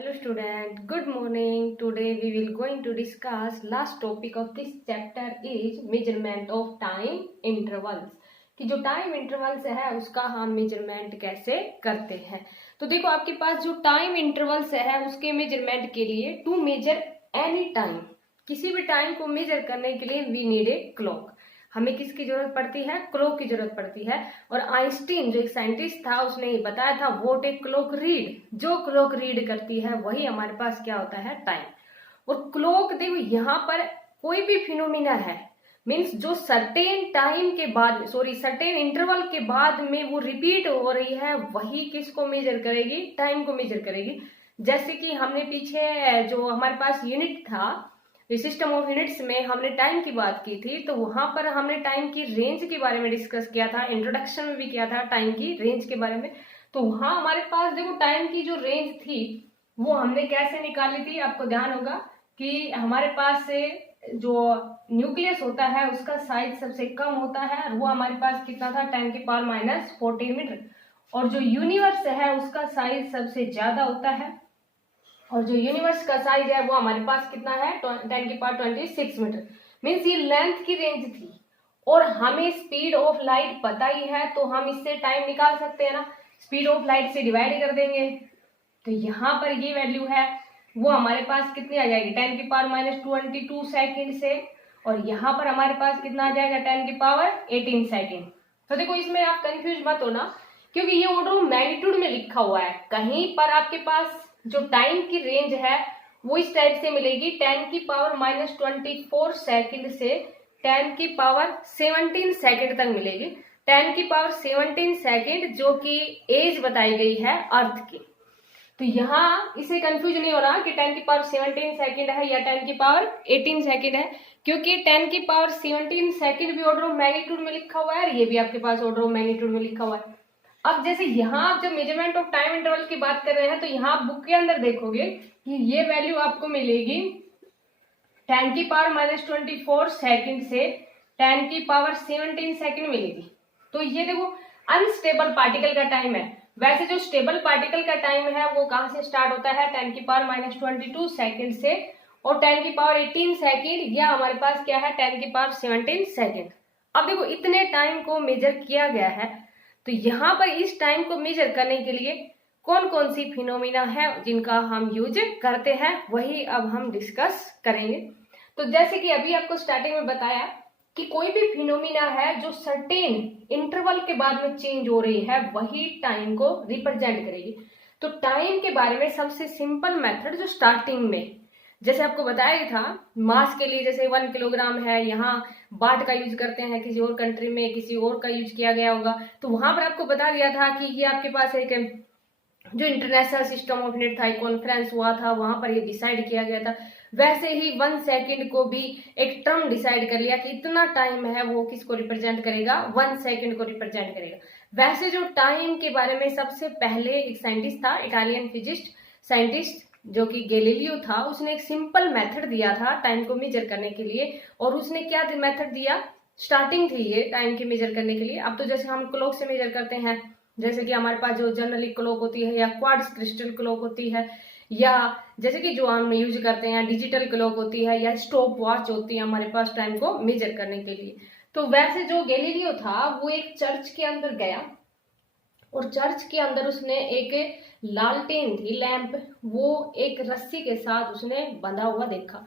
Hello student, good morning. Today we will going to discuss last topic of this chapter is measurement of time intervals. कि जो time intervals है उसका हम measurement कैसे करते हैं। तो देखो आपके पास जो टाइम इंटरवल्स है उसके मेजरमेंट के लिए टू मेजर एनी टाइम, किसी भी टाइम को मेजर करने के लिए वी नीड ए क्लॉक। हमें किसकी जरूरत पड़ती है? क्लॉक की जरूरत पड़ती है। और आइंस्टीन जो एक साइंटिस्ट था उसने ये बताया था व्हाट ए क्लॉक रीड, जो क्लॉक रीड करती है वही हमारे पास क्या होता है? टाइम। और क्लॉक देखो यहाँ पर कोई भी फिनोमिना है मीन्स जो सर्टेन टाइम के बाद सर्टेन इंटरवल के बाद में वो रिपीट हो रही है वही किसको मेजर करेगी? टाइम को मेजर करेगी। जैसे कि हमने पीछे जो हमारे पास यूनिट था सिस्टम ऑफ यूनिट्स में हमने टाइम की बात की थी, तो वहां पर हमने टाइम की रेंज के बारे में डिस्कस किया था, इंट्रोडक्शन में भी किया था टाइम की रेंज के बारे में। तो वहां हमारे पास देखो टाइम की जो रेंज थी वो हमने कैसे निकाली थी, आपको ध्यान होगा कि हमारे पास से जो न्यूक्लियस होता है उसका साइज सबसे कम होता है और वो हमारे पास कितना था? 10⁻⁻14 मीटर। और जो यूनिवर्स है उसका साइज सबसे ज्यादा होता है और जो यूनिवर्स का साइज है वो हमारे पास कितना है? 10⁻26 मीटर। मीन्स ये लेंथ की रेंज थी और हमें स्पीड ऑफ लाइट पता ही है तो हम इससे टाइम निकाल सकते हैं ना, स्पीड ऑफ लाइट से डिवाइड कर देंगे। तो यहाँ पर ये वैल्यू है वो हमारे पास कितनी आ जाएगी? 10⁻22 सेकेंड से। और यहाँ पर हमारे पास कितना आ जाएगा? 10⁻18 सेकेंड। तो देखो इसमें आप कंफ्यूज मत होना क्योंकि ये ऑर्डर मैग्नीट्यूड में लिखा हुआ है। कहीं पर आपके पास जो टाइम की रेंज है वो इस टाइप से मिलेगी 10⁻24 सेकेंड से 10⁻17 सेकेंड तक मिलेगी। 10⁻17 सेकेंड जो कि एज बताई गई है अर्थ की। तो यहाँ इसे कंफ्यूज नहीं होना कि 10⁻17 सेकेंड है या 10⁻18 सेकेंड है, क्योंकि 10⁻17 सेकेंड भी ऑर्डर ऑफ मैग्नीट्यूड में लिखा हुआ है और ये भी आपके पास ऑर्डर ऑफ मैग्नीट्यूड में लिखा हुआ है। अब जैसे यहाँ आप जब मेजरमेंट ऑफ टाइम इंटरवल की बात कर रहे हैं तो यहाँ आप बुक के अंदर देखोगे कि ये वैल्यू आपको मिलेगी 10⁻24 सेकेंड से 10⁻17 सेकेंड मिलेगी। तो ये देखो अनस्टेबल पार्टिकल का टाइम है। वैसे जो स्टेबल पार्टिकल का टाइम है वो कहाँ से स्टार्ट होता है? 10⁻22 सेकेंड से और 10⁻18 सेकेंड या हमारे पास क्या है? 10⁻17 सेकेंड। अब देखो इतने टाइम को मेजर किया गया है तो यहाँ पर इस टाइम को मेजर करने के लिए कौन कौन सी फिनोमिना है जिनका हम यूज करते हैं वही अब हम डिस्कस करेंगे। तो जैसे कि अभी आपको स्टार्टिंग में बताया कि कोई भी फिनोमिना है जो सर्टेन इंटरवल के बाद में चेंज हो रही है वही टाइम को रिप्रेजेंट करेगी। तो टाइम के बारे में सबसे सिंपल मेथड जो स्टार्टिंग में जैसे आपको बताया था मास के लिए, जैसे 1 किलोग्राम है, यहाँ बाट का यूज करते हैं, किसी और कंट्री में किसी और का यूज किया गया होगा। तो वहां पर आपको बता दिया था कि ये आपके पास एक जो इंटरनेशनल सिस्टम ऑफ यूनिट था, कॉन्फ्रेंस हुआ था, वहां पर ये डिसाइड किया गया था। वैसे ही 1 सेकेंड को भी एक टर्म डिसाइड कर लिया कि इतना टाइम है वो किसको रिप्रेजेंट करेगा? 1 सेकेंड को रिप्रेजेंट करेगा। वैसे जो टाइम के बारे में सबसे पहले एक साइंटिस्ट था, इटालियन फिजिस्ट साइंटिस्ट जो कि गैलीलियो था, उसने एक सिंपल मेथड दिया था टाइम को मेजर करने के लिए। और उसने क्या मेथड दिया? स्टार्टिंग थी ये टाइम के मेजर करने के लिए। अब तो जैसे हम क्लॉक से मेजर करते हैं, जैसे कि हमारे पास जो जनरली क्लॉक होती है या क्वार्ट्ज क्रिस्टल क्लॉक होती है, या जैसे कि जो हम यूज करते हैं डिजिटल क्लॉक होती है, या स्टॉप वॉच होती है हमारे पास टाइम को मेजर करने के लिए। तो वैसे जो गैलीलियो था वो एक चर्च के अंदर गया और चर्च के अंदर उसने एक लालटेन थी, लैंप, वो एक रस्सी के साथ उसने बंधा हुआ देखा।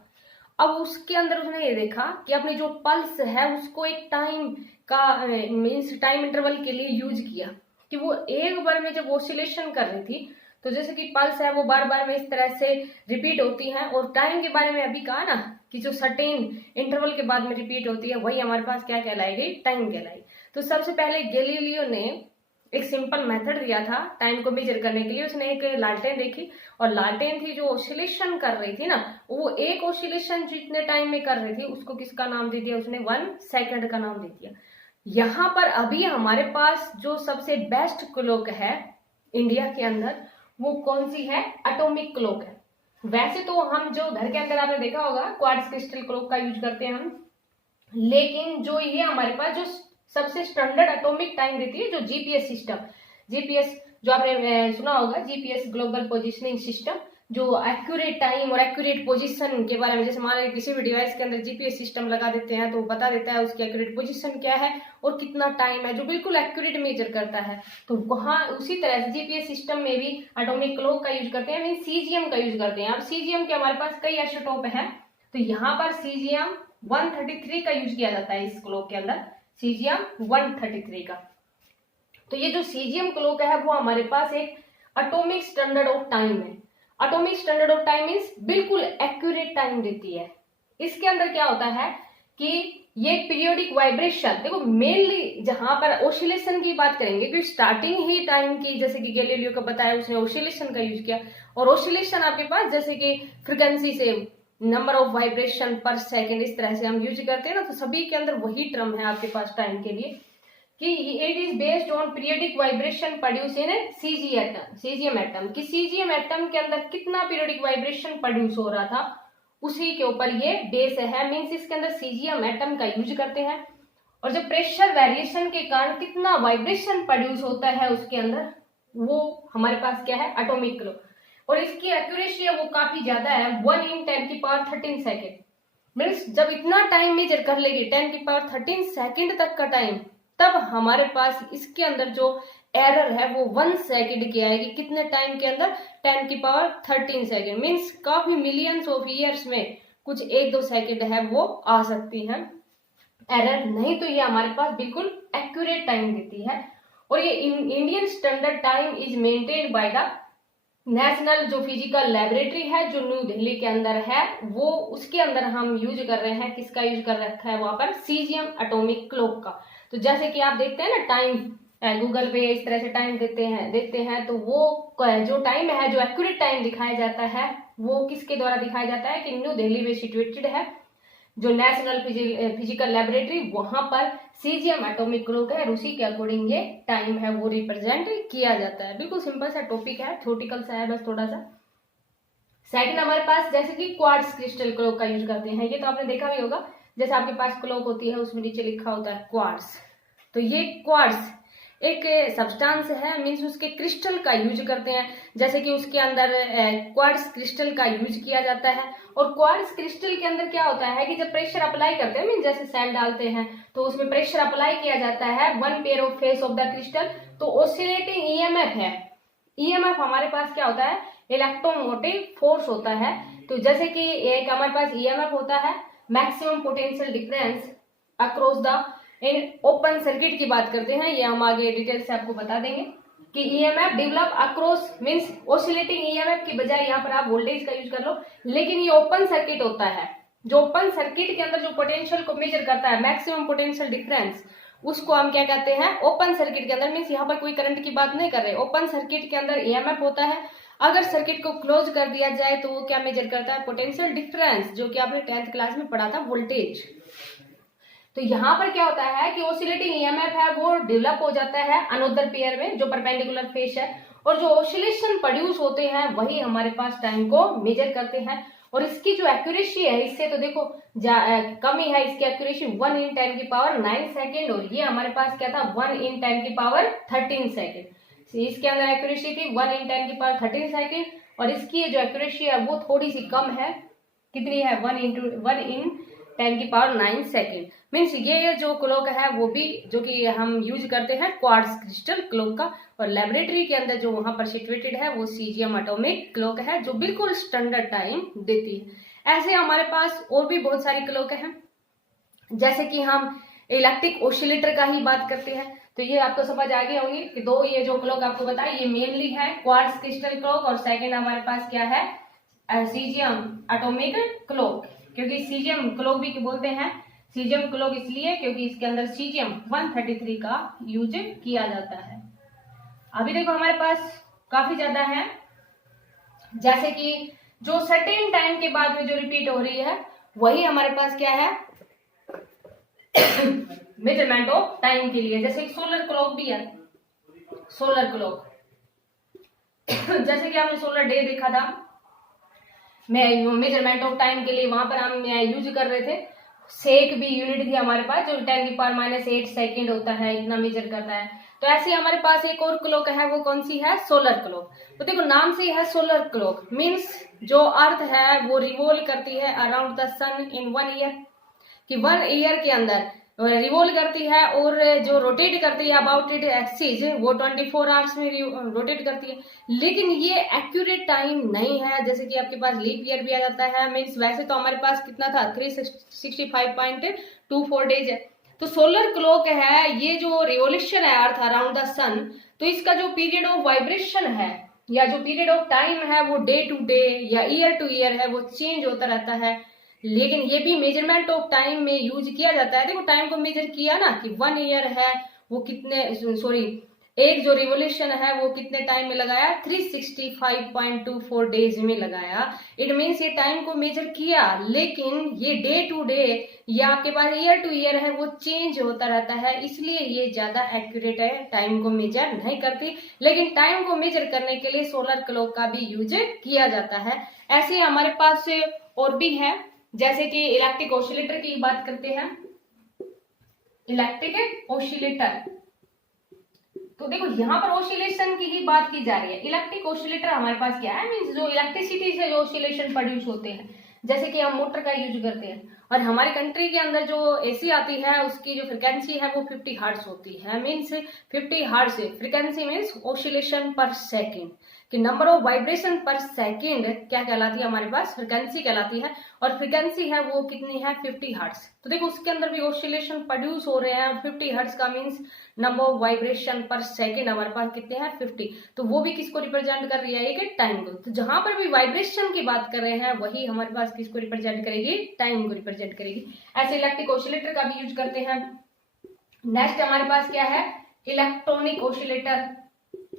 अब उसके अंदर उसने ये देखा कि अपनी जो पल्स है उसको एक टाइम का मीन्स टाइम इंटरवल के लिए यूज किया कि वो एक बार में जब ऑसिलेशन कर रही थी तो जैसे कि पल्स है वो बार बार में इस तरह से रिपीट होती है। और टाइम के बारे में अभी कहा ना कि जो सर्टेन इंटरवल के बाद में रिपीट होती है वही हमारे पास क्या कहलाएगी? टाइम कहलाएगी। तो सबसे पहले गैलीलियो ने एक सिंपल मेथड दिया था टाइम को मेजर करने के लिए। उसने एक लालटेन देखी और लालटेन थी जो ऑसिलेशन कर रही थी ना, वो एक ऑसिलेशन जितने टाइम में कर रही थी उसको किसका नाम दे दिया? उसने 1 सेकेंड का नाम दे दिया। यहाँ पर अभी हमारे पास जो सबसे बेस्ट क्लॉक है इंडिया के अंदर वो कौन सी है? एटॉमिक क्लॉक है। वैसे तो हम जो घर के अंदर आपने देखा होगा क्वार्ट्ज क्रिस्टल क्लॉक का यूज करते हैं हम, लेकिन जो ये हमारे पास जो सबसे स्टैंडर्ड एटॉमिक टाइम देती है, जो जीपीएस सिस्टम, जीपीएस जो आपने सुना होगा, जीपीएस ग्लोबल पोजिशनिंग सिस्टम, जो एक्यूरेट टाइम और एक्यूरेट पोजीशन के बारे में, जैसे मान लीजिए किसी भी डिवाइस के अंदर जीपीएस सिस्टम लगा देते हैं तो वो बता देता है उसकी एक्यूरेट पोजीशन क्या है और कितना टाइम है, जो बिल्कुल एक्यूरेट मेजर करता है। तो वहाँ उसी तरह से जीपीएस सिस्टम में भी एटॉमिक क्लॉक का यूज करते हैं, मीन सीजीएम का यूज करते हैं। अब सीजीएम के हमारे पास कई आइसोटोप है, तो यहाँ पर सीजीएम 133 का यूज किया जाता है इस क्लॉक के अंदर, सीजीएम 133 का। तो ये जो सीजीएम क्लॉक है वो हमारे पास एक एटॉमिक स्टैंडर्ड ऑफ टाइम है। Atomic standard of time means बिल्कुल एक्यूरेट टाइम देती है। इसके अंदर क्या होता है कि ये पीरियोडिक वाइब्रेशन, देखो मेनली जहां पर ऑसिलेशन की बात करेंगे, क्योंकि स्टार्टिंग ही टाइम की जैसे कि गैलीलियो को बताया उसने ऑसिलेशन का यूज किया, और ऑसिलेशन आपके पास जैसे कि फ्रीक्वेंसी से नंबर ऑफ वाइब्रेशन पर सेकेंड इस तरह से हम यूज करते हैं ना, तो सभी के अंदर वही टर्म है आपके पास टाइम के लिए कि it is based on periodic vibration produce in caesium atom, कि सीजीएम एटम के अंदर कितना पीरियोडिक वाइब्रेशन प्रोड्यूस हो रहा था उसी के ऊपर ये बेस है। मींस इसके अंदर सीजीएम एटम का यूज करते हैं, और जब प्रेशर वेरिएशन के कारण कितना वाइब्रेशन प्रोड्यूस होता है उसके अंदर, वो हमारे पास क्या है, एटॉमिक क्लॉक। और इसकी एक्यूरेसी है वो काफी ज्यादा है, 1 × 10⁻13 सेकेंड। मीन्स जब इतना टाइम मेजर कर लेगी 10⁻13 सेकेंड तक का टाइम, तब हमारे पास इसके अंदर जो एरर है वो 1 सेकेंड की आएगी। कितने टाइम के अंदर, 10⁻13 सेकेंड। मीन्स काफी मिलियंस ऑफ ईयर्स में कुछ 1-2 सेकेंड है वो आ सकती है एरर, नहीं तो ये हमारे पास बिल्कुल एक्यूरेट टाइम देती है। और ये Indian standard time is maintained by the national जो फिजिकल लेबोरेटरी है जो न्यू दिल्ली के अंदर है, वो उसके अंदर हम यूज कर रहे हैं, किसका यूज कर रखा है वहां पर, सीजीएम एटॉमिक क्लॉक का। तो जैसे कि आप देखते हैं ना टाइम गूगल पे इस तरह से टाइम देखते हैं तो वो जो टाइम है, जो एक्यूरेट टाइम दिखाया जाता है वो किसके द्वारा दिखाया जाता है कि न्यू दिल्ली में सिचुएटेड है जो नेशनल फिजिकल लेबोरेटरी, वहां पर सीजीएम एटॉमिक क्लॉक है, उसी के अकॉर्डिंग ये टाइम है वो रिप्रेजेंट किया जाता है। बिल्कुल सिंपल सा टॉपिक है, थ्योरेटिकल सा है बस थोड़ा सा। सेकंड हमारे पास जैसे कि क्वार्ट्ज क्रिस्टल क्लॉक का यूज करते हैं, ये तो आपने देखा भी होगा, जैसे आपके पास क्लॉक होती है उसमें नीचे लिखा होता है क्वार्ट्ज। तो ये क्वार्ट्ज एक सब्सटेंस है, मीन्स उसके क्रिस्टल का यूज करते हैं, जैसे कि उसके अंदर क्वार्ट्ज क्रिस्टल का यूज किया जाता है। और क्वार्ट्ज क्रिस्टल के अंदर क्या होता है कि जब प्रेशर अप्लाई करते हैं, मीन्स जैसे सेल डालते हैं तो उसमें प्रेशर अप्लाई किया जाता है, 1 pair of face of the crystal, तो ऑसिलेटिंग ईएमएफ है। ईएमएफ हमारे पास क्या होता है, इलेक्ट्रोमोटिव फोर्स होता है। तो जैसे कि एक हमारे पास ईएमएफ होता है maximum potential difference across the, in open circuit की बात करते हैं, ये हम आगे डिटेल से आपको बता देंगे कि EMF develop across, means oscillating EMF की बजाय यहाँ पर आप वोल्टेज का यूज कर लो, लेकिन ये ओपन सर्किट होता है। जो ओपन सर्किट के अंदर जो पोटेंशियल को मेजर करता है, मैक्सिमम पोटेंशियल डिफरेंस, उसको हम क्या कहते हैं, ओपन सर्किट के अंदर। मींस यहाँ पर कोई करंट की बात नहीं कर रहे, ओपन सर्किट के अंदर ईएमएफ होता है। अगर सर्किट को क्लोज कर दिया जाए तो वो क्या मेजर करता है, पोटेंशियल डिफरेंस, जो कि आपने 10th क्लास में पढ़ा था, वोल्टेज। तो यहाँ पर क्या होता है कि ऑसिलेटिंग ईएमएफ है वो डेवलप हो जाता है अनदर पेयर में जो परपेंडिकुलर फेस है, और जो ऑसिलेशन प्रोड्यूस होते हैं वही हमारे पास टाइम को मेजर करते हैं। और इसकी जो एक्यूरेसी है, इससे तो देखो कमी है इसकी एक्यूरेसी, 1 × 10⁹ सेकेंड, और ये हमारे पास क्या था, 1 × 10⁻13 सेकेंड। इसके अंदर एक्यूरेसी थी 1 × 10⁻13 सेकेंड, और इसकी जो एक्यूरेसी है वो थोड़ी सी कम है, कितनी है, 1 × 10⁹ सेकेंड। मीन्स ये जो क्लॉक है वो भी जो कि हम यूज करते हैं क्वार्ट्ज क्रिस्टल क्लॉक का, और लेबोरेटरी के अंदर जो वहां पर सिचुएटेड है वो सीजीएम एटॉमिक क्लॉक है जो बिल्कुल स्टैंडर्ड टाइम देती है। ऐसे हमारे पास और भी बहुत सारी क्लॉक हैं, जैसे कि हम इलेक्ट्रिक ऑसिलेटर का ही बात करते हैं, तो ये आपको समझ आ गई होगी कि दो ये जो क्लॉक आपको बताया ये मेनली है क्वार्ट्ज क्रिस्टल क्लॉक, और सेकेंड हमारे पास क्या है, सीजीएम एटॉमिक क्लॉक। क्योंकि सीजीएम क्लॉक भी बोलते हैं सीजीएम क्लॉक इसलिए क्योंकि इसके अंदर सीजीएम 133 का यूज किया जाता है। अभी देखो हमारे पास काफी ज्यादा है, जैसे कि जो सर्टेन टाइम के बाद में जो रिपीट हो रही है वही हमारे पास क्या है, मेजरमेंट ऑफ टाइम के लिए। जैसे सोलर क्लॉक भी है, सोलर क्लॉक जैसे कि आपने सोलर डे देखा था, मेजरमेंट ऑफ टाइम के लिए वहां पर हम यूज कर रहे थे। सेक भी यूनिट थी हमारे पास जो 10⁻⁸ सेकेंड होता है, इतना मेजर करता है। तो ऐसे हमारे पास एक और क्लॉक है, वो कौन सी है, सोलर क्लॉक। तो देखो नाम से ही है सोलर क्लॉक, मीन्स जो अर्थ है वो रिवॉल्व करती है around the sun in 1 year, कि 1 ईयर के अंदर रिवॉल्व करती है, और जो रोटेट करती है अबाउट इट एक्सिस वो 24 आवर्स में रोटेट करती है। लेकिन ये एक्यूरेट टाइम नहीं है, जैसे कि आपके पास लीप ईयर भी आ जाता है, मीन्स वैसे तो हमारे पास कितना था 365.24 डेज है। तो सोलर क्लॉक है, ये जो रिवोल्यूशन है अर्थ अराउंड द सन, तो इसका जो पीरियड ऑफ वाइब्रेशन है या जो पीरियड ऑफ टाइम है वो डे टू डे या ईयर टू ईयर है, वो चेंज होता रहता है। लेकिन ये भी मेजरमेंट ऑफ टाइम में यूज किया जाता है। देखो टाइम को मेजर किया ना कि 1 ईयर है वो कितने, सॉरी एक जो रिवोल्यूशन है वो कितने टाइम में लगाया, 365.24 डेज में लगाया। इट मीन्स ये टाइम को मेजर किया, लेकिन ये डे टू डे या आपके पास ईयर टू ईयर है वो चेंज होता रहता है, इसलिए ये ज्यादा एक्यूरेट है, टाइम को मेजर नहीं करती। लेकिन टाइम को मेजर करने के लिए सोलर क्लॉक का भी यूज किया जाता है। ऐसे हमारे पास और भी है, जैसे कि इलेक्ट्रिक ऑसिलेटर की बात करते हैं। इलेक्ट्रिक ऑसिलेटर, तो देखो यहाँ पर ऑसिलेशन की ही बात की जा रही है। इलेक्ट्रिक ऑसिलेटर हमारे पास क्या है, मींस जो इलेक्ट्रिसिटी से जो ऑसिलेशन प्रोड्यूस होते हैं, जैसे कि हम मोटर का यूज करते हैं, और हमारी कंट्री के अंदर जो एसी आती है उसकी जो फ्रिक्वेंसी है वो 50 हर्ट्ज होती है। Means 50 hertz frequency means oscillation पर सेकेंड, कि नंबर ऑफ वाइब्रेशन पर सेकेंड क्या कहलाती है, हमारे पास फ्रिक्वेंसी कहलाती है, और फ्रिक्वेंसी है वो कितनी है, 50 हर्ट्ज। तो देखो उसके अंदर भी ऑसिलेशन प्रोड्यूस हो रहे हैं, 50 हर्ट्ज का मीन्स नंबर ऑफ वाइब्रेशन पर सेकेंड हमारे पास कितने हैं, 50। तो वो भी किसको रिप्रेजेंट कर रही है, एक टाइम को। तो जहां पर भी वाइब्रेशन की बात कर रहे हैं वही हमारे पास किसको रिप्रेजेंट करेगी, टाइम को रिप्रेजेंट करेगी। ऐसे इलेक्ट्रिक ऑसिलेटर का भी यूज करते हैं। नेक्स्ट हमारे पास क्या है, इलेक्ट्रॉनिक ऑसिलेटर।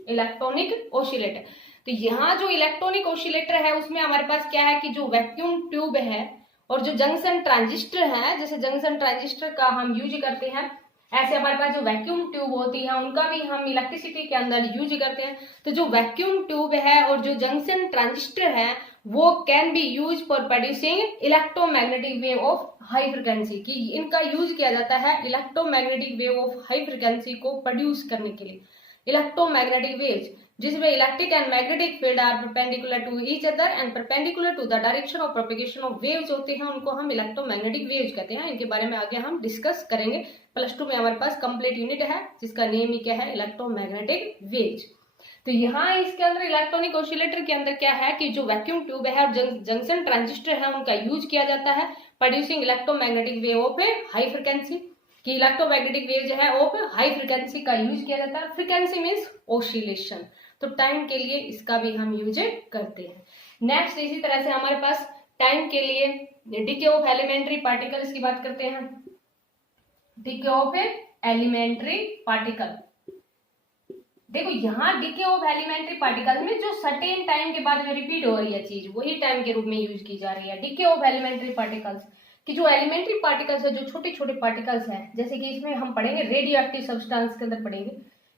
इलेक्ट्रॉनिक ऑसिलेटर, तो यहाँ जो इलेक्ट्रॉनिक ऑसिलेटर है उसमें हमारे पास क्या है कि जो वैक्यूम ट्यूब है और जो जंक्शन ट्रांजिस्टर है, जैसे जंक्शन ट्रांजिस्टर का हम यूज करते हैं, ऐसे हमारे पास जो वैक्यूम ट्यूब होती है उनका भी हम इलेक्ट्रिसिटी के अंदर यूज करते हैं। तो जो वैक्यूम ट्यूब है और जो जंक्शन ट्रांजिस्टर है वो can be use for producing electromagnetic wave of high frequency, कि इनका यूज किया जाता है electromagnetic wave of high frequency को प्रोड्यूस करने के लिए। इलेक्ट्रोमैग्नेटिक वेव्स जिसमें electric and magnetic field are perpendicular to each other and perpendicular to the direction of propagation of waves होते हैं, उनको हम इलेक्ट्रोमैग्नेटिक वेव्स कहते हैं। इनके बारे में आगे हम डिस्कस करेंगे। +2 में हमारे पास कंप्लीट यूनिट है जिसका नेम ही क्या है, इलेक्ट्रोमैग्नेटिक वेव्स। तो यहाँ इसके अंदर इलेक्ट्रॉनिक ऑसिलेटर के अंदर क्या है कि जो वैक्यूम ट्यूब है और जंक्शन ट्रांजिस्टर है उनका यूज किया जाता है producing electromagnetic wave of A high frequency, कि इलेक्ट्रोमैग्नेटिक वेव जो है ऑफ हाई फ्रिक्वेंसी का यूज किया जाता है। फ्रिक्वेंसी मीन्स ऑसिलेशन, तो टाइम के लिए इसका भी हम यूज करते हैं। नेक्स्ट इसी तरह से हमारे पास टाइम के लिए डीके ऑफ एलिमेंट्री पार्टिकल्स की बात करते हैं। डीके ऑफ एलिमेंट्री पार्टिकल, देखो यहाँ डीके ऑफ एलिमेंट्री पार्टिकल में जो सर्टेन टाइम के बाद में रिपीट हो रही है चीज वही टाइम के रूप में यूज की जा रही है। डीके ऑफ एलिमेंट्री पार्टिकल्स, कि जो एलिमेंट्री पार्टिकल्स है, जो छोटे छोटे पार्टिकल्स हैं, जैसे कि इसमें हम पढ़ेंगे रेडियो एक्टिव सब्सटेंस के अंदर पढ़ेंगे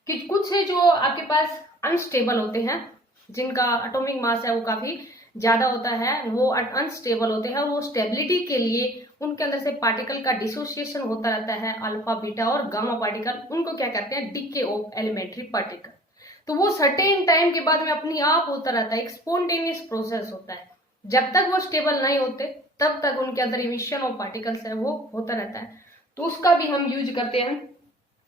कि कुछ है जो आपके पास अनस्टेबल होते हैं, जिनका एटॉमिक मास है वो काफी ज्यादा होता है, वो अनस्टेबल होते हैं, और वो स्टेबिलिटी के लिए उनके अंदर से पार्टिकल का डिसोसिएशन होता रहता है, अल्फा बीटा और गामा पार्टिकल, उनको क्या कहते हैं, डीके ऑफ एलिमेंट्री पार्टिकल। तो वो सर्टेन टाइम के बाद में अपने आप होता रहता है, एक स्पॉन्टेनियस प्रोसेस होता है। जब तक वो स्टेबल नहीं होते तब तक उनके अंदर इमिशन ऑफ पार्टिकल्स है वो होता रहता है, तो उसका भी हम यूज करते हैं।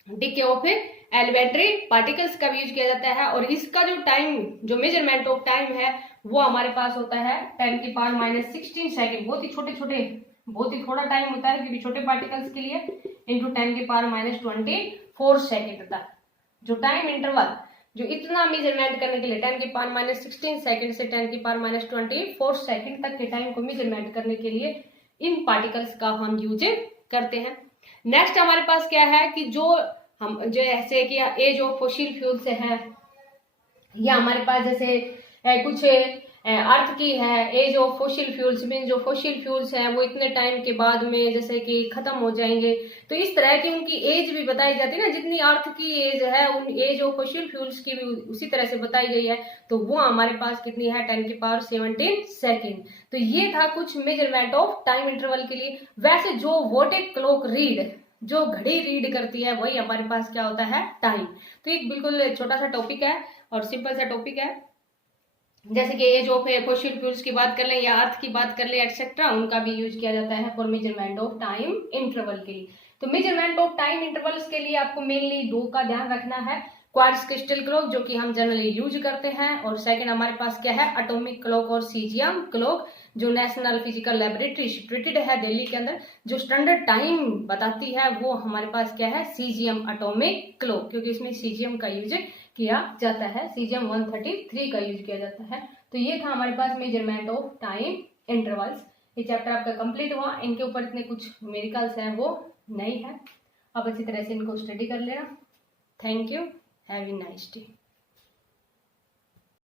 डीके ऑफ एलिमेंट्री पार्टिकल्स का भी यूज किया जाता है, और इसका जो टाइम, जो मेजरमेंट ऑफ टाइम है वो हमारे पास होता है 10⁻16 सेकेंड। बहुत ही छोटे छोटे, बहुत ही थोड़ा टाइम होता है क्योंकि छोटे पार्टिकल्स के लिए, इंटू 10⁻24 सेकेंड तक जो टाइम इंटरवल, जो इतना मेजरमेंट करने के लिए 10⁻16 सेकेंड से 10⁻24 सेकेंड तक के टाइम को मेजरमेंट करने के लिए इन पार्टिकल्स का हम यूज करते हैं। नेक्स्ट हमारे पास क्या है कि जो हम जैसे कि एज ऑफ फॉसिल फ्यूल से है, या हमारे पास जैसे कुछ अर्थ की है age of fossil fuels, mean जो फॉसिल फ्यूल्स हैं वो इतने टाइम के बाद में जैसे कि खत्म हो जाएंगे, तो इस तरह की उनकी एज भी बताई जाती है ना, जितनी अर्थ की एज है उन एज ऑफ फॉसिल फ्यूल्स की भी उसी तरह से बताई गई है, तो वो हमारे पास कितनी है 10⁻17 सेकेंड। तो ये था कुछ मेजरमेंट ऑफ टाइम इंटरवल के लिए। वैसे जो व्हाट ए क्लॉक रीड, जो घड़ी रीड करती है वही हमारे पास क्या होता है, टाइम। तो एक बिल्कुल छोटा सा टॉपिक है और सिंपल सा टॉपिक है। जैसे कि एज ऑफ फॉसिल फ्यूल्स की बात कर ले या अर्थ की बात कर ले एक्सेट्रा, उनका भी यूज किया जाता है for measurement of time interval के लिए। तो मेजरमेंट ऑफ टाइम इंटरवल्स के लिए आपको मेनली दो का ध्यान रखना है, क्वार्ट्ज क्रिस्टल क्लॉक जो कि हम जनरली यूज करते हैं, और सेकंड हमारे पास क्या है, एटॉमिक क्लॉक और सीजियम क्लॉक जो नेशनल फिजिकल लेबोरेटरी सिचुएटेड है दिल्ली के अंदर, जो स्टैंडर्ड टाइम बताती है वो हमारे पास क्या है, सीजियम एटॉमिक क्लॉक, क्योंकि इसमें सीजियम का यूज किया जाता है, सीजियम 133 का यूज किया जाता है। तो ये था हमारे पास मेजरमेंट ऑफ टाइम इंटरवल्स। ये चैप्टर आपका कंप्लीट हुआ, इनके ऊपर इतने कुछ न्यूमेरिकल्स हैं वो नहीं है, आप अच्छी तरह से इनको स्टडी कर लेना। Thank you, have a nice day.